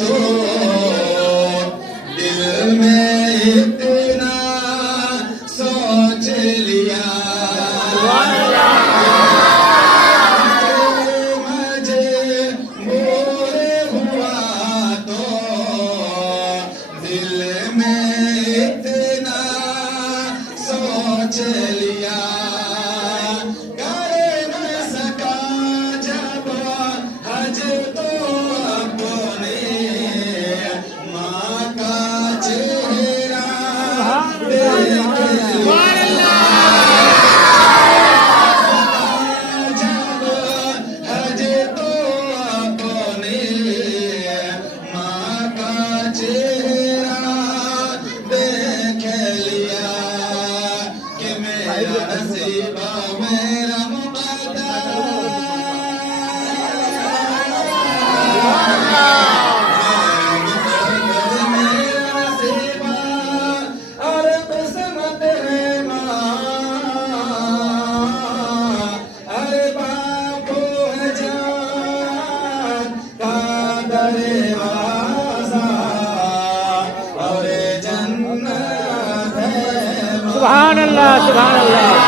तो दिल में इतना सोच लिया मुझे भूल हुआ तो दिल में इतना सोच लिया कर न सका जब हज तो अपने माँ का चेहरा देख लिया जब हज तो अपने माँ का चेहरा देख लिया कि मेरा नसीबा मेरा और किस्मत है माँ अरे बापू है जान का दरवाजा और जन्नत है सुभान अल्लाह सुभान अल्लाह